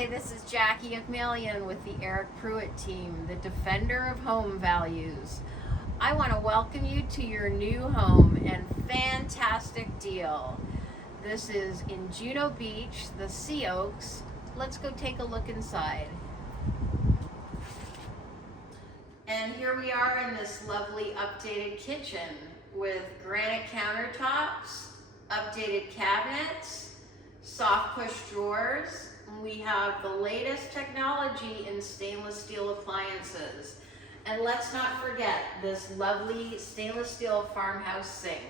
Hi, this is Jackie McMillian with the Eric Pruitt team, the defender of home values. I want to welcome you to your new home and fantastic deal. This is in Juno Beach, the Sea Oats. Let's go take a look inside. And here we are in this lovely updated kitchen with granite countertops, updated cabinets, soft push drawers. We have the latest technology in stainless steel appliances. And let's not forget this lovely stainless steel farmhouse sink.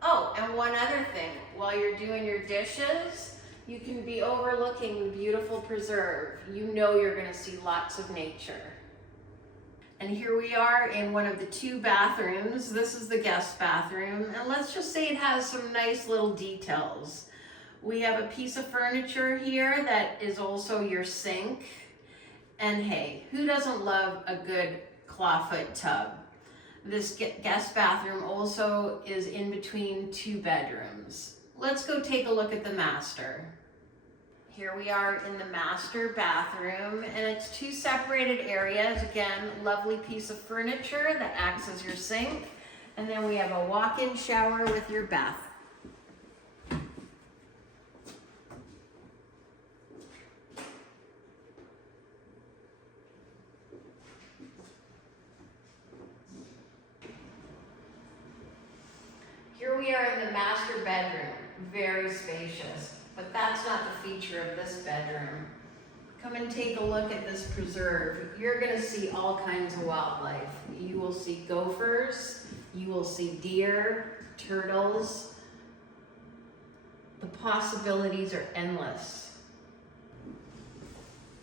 Oh, and one other thing, while you're doing your dishes, you can be overlooking the beautiful preserve. You know you're gonna see lots of nature. And here we are in one of the two bathrooms. This is the guest bathroom, and let's just say it has some nice little details. We have a piece of furniture here that is also your sink. And hey, who doesn't love a good clawfoot tub? This guest bathroom also is in between two bedrooms. Let's go take a look at the master. Here we are in the master bathroom, and it's two separated areas. Again, lovely piece of furniture that acts as your sink. And then we have a walk-in shower with your bath. Here we are in the master bedroom, very spacious, but that's not the feature of this bedroom. Come and take a look at this preserve. You're gonna see all kinds of wildlife. You will see gophers, you will see deer, turtles. The possibilities are endless.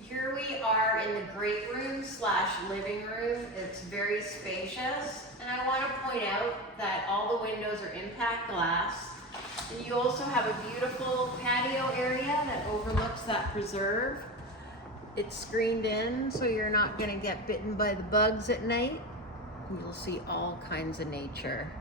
Here we are in the great room / living room. It's very spacious. And I want to point out that all the windows are impact glass. And you also have a beautiful patio area that overlooks that preserve. It's screened in so you're not going to get bitten by the bugs at night. You'll see all kinds of nature.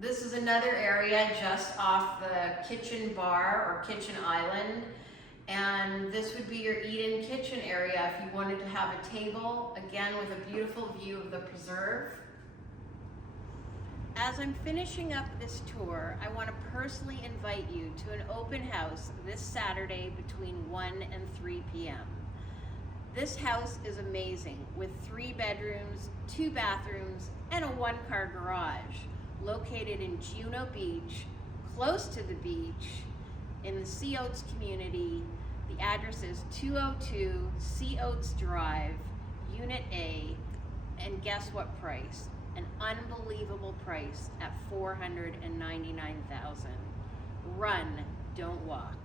This is another area just off the kitchen bar or kitchen island. And this would be your eat-in kitchen area if you wanted to have a table, again with a beautiful view of the preserve. As I'm finishing up this tour, I want to personally invite you to an open house this Saturday between 1 and 3 p.m. This house is amazing with 3 bedrooms, 2 bathrooms, and a 1-car garage located in Juno Beach, close to the beach, in the Sea Oats community. The address is 202 Sea Oats Drive, Unit A, and guess what price? An unbelievable price at $499,000. Run, don't walk.